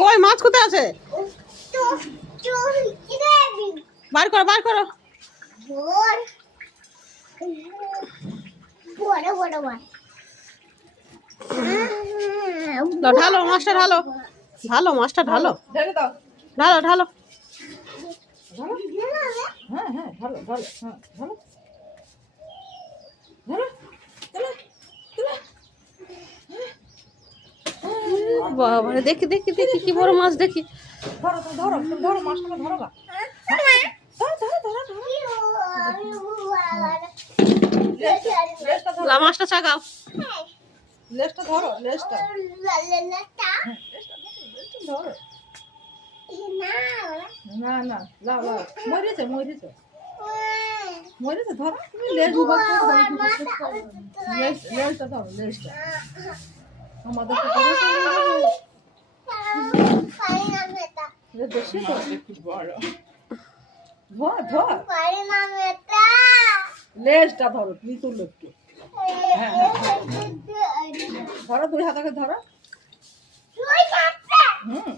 কই মাছ কোথায় আছে? বার করো বার করো। ঢালো মাছটা ঢালো, ঢালো মাছটা ঢালো, ঢালো ঢালো। হ্যাঁ হ্যাঁ ঢালো ঢালো হ্যাঁ ঢালো ঢালো। বাবা দেখি দেখি দেখি কি বড় মাছ দেখি। ধরো ধরো ধরো মাছটা ধরো গা। মাছটা চাগাও। লেজটা ধরো লেজটা ধরো। না না লাও লাও মরেছে মরেছে মরেছে ধরো তুমি লেজ লেজটা ধরো লেজটা আমাদের তো বেশি তো ধর ধর লেজটা ধরো তুমি তুলো একটু। হ্যাঁ ধরো দুই হাতাকে ধরো। হুম